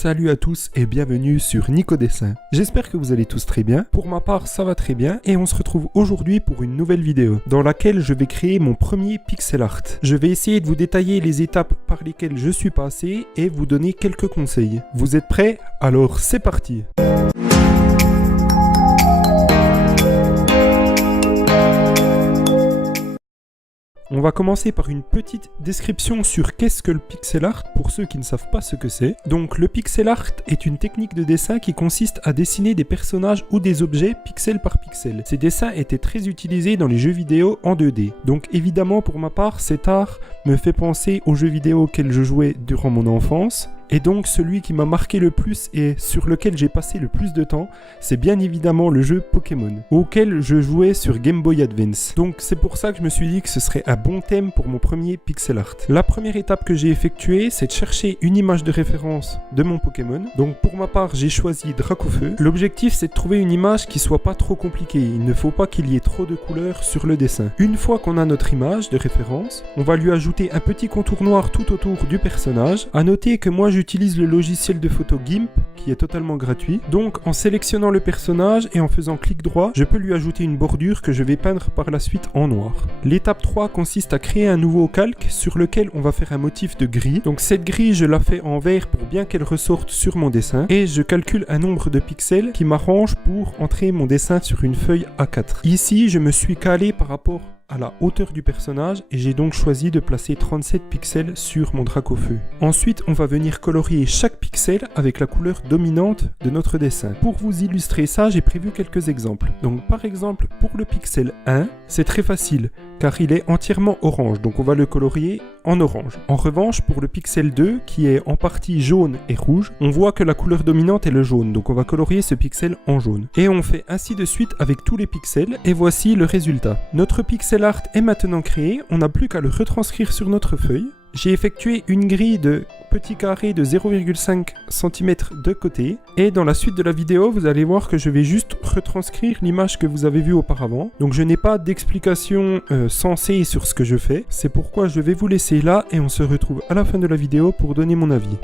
Salut à tous et bienvenue sur Nico Dessin. J'espère que vous allez tous très bien. Pour ma part, ça va très bien et on se retrouve aujourd'hui pour une nouvelle vidéo dans laquelle je vais créer mon premier pixel art. Je vais essayer de vous détailler les étapes par lesquelles je suis passé et vous donner quelques conseils. Vous êtes prêts? Alors c'est parti! On va commencer par une petite description sur qu'est-ce que le pixel art pour ceux qui ne savent pas ce que c'est. Donc le pixel art est une technique de dessin qui consiste à dessiner des personnages ou des objets pixel par pixel. Ces dessins étaient très utilisés dans les jeux vidéo en 2D. Donc évidemment pour ma part cet art me fait penser aux jeux vidéo auxquels je jouais durant mon enfance. Et donc celui qui m'a marqué le plus et sur lequel j'ai passé le plus de temps, c'est bien évidemment le jeu Pokémon, auquel je jouais sur Game Boy Advance. Donc c'est pour ça que je me suis dit que ce serait un bon thème pour mon premier pixel art. La première étape que j'ai effectuée, c'est de chercher une image de référence de mon Pokémon. Donc pour ma part, j'ai choisi Dracofeu. L'objectif, c'est de trouver une image qui soit pas trop compliquée. Il ne faut pas qu'il y ait trop de couleurs sur le dessin. Une fois qu'on a notre image de référence, on va lui ajouter un petit contour noir tout autour du personnage. À noter que moi, j'utilise le logiciel de photo GIMP qui est totalement gratuit. Donc en sélectionnant le personnage et en faisant clic droit, je peux lui ajouter une bordure que je vais peindre par la suite en noir. L'étape 3 consiste à créer un nouveau calque sur lequel on va faire un motif de gris. Donc cette grille, je la fais en vert pour bien qu'elle ressorte sur mon dessin et je calcule un nombre de pixels qui m'arrange pour entrer mon dessin sur une feuille A4. Ici, je me suis calé par rapport à la hauteur du personnage et j'ai donc choisi de placer 37 pixels sur mon Dracofeu. Ensuite, on va venir colorier chaque pixel avec la couleur dominante de notre dessin. Pour vous illustrer ça, j'ai prévu quelques exemples. Donc par exemple, pour le pixel 1, c'est très facile car il est entièrement orange, donc on va le colorier en orange. En revanche, pour le pixel 2, qui est en partie jaune et rouge, on voit que la couleur dominante est le jaune, donc on va colorier ce pixel en jaune. Et on fait ainsi de suite avec tous les pixels, et voici le résultat. Notre pixel art est maintenant créé, on n'a plus qu'à le retranscrire sur notre feuille. J'ai effectué une grille de petits carrés de 0,5 cm de côté et dans la suite de la vidéo vous allez voir que je vais juste retranscrire l'image que vous avez vue auparavant. Donc je n'ai pas d'explication sensée sur ce que je fais, c'est pourquoi je vais vous laisser là et on se retrouve à la fin de la vidéo pour donner mon avis.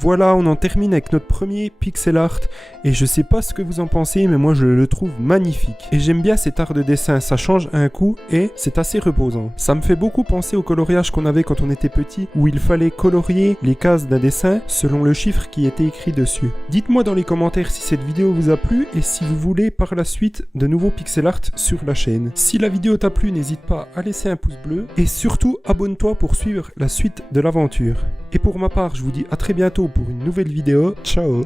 Voilà, on en termine avec notre premier pixel art et je sais pas ce que vous en pensez, mais moi je le trouve magnifique. Et j'aime bien cet art de dessin, ça change un coup et c'est assez reposant. Ça me fait beaucoup penser au coloriage qu'on avait quand on était petit, où il fallait colorier les cases d'un dessin selon le chiffre qui était écrit dessus. Dites-moi dans les commentaires si cette vidéo vous a plu et si vous voulez par la suite de nouveaux pixel art sur la chaîne. Si la vidéo t'a plu, n'hésite pas à laisser un pouce bleu et surtout abonne-toi pour suivre la suite de l'aventure. Et pour ma part, je vous dis à très bientôt pour une nouvelle vidéo. Ciao!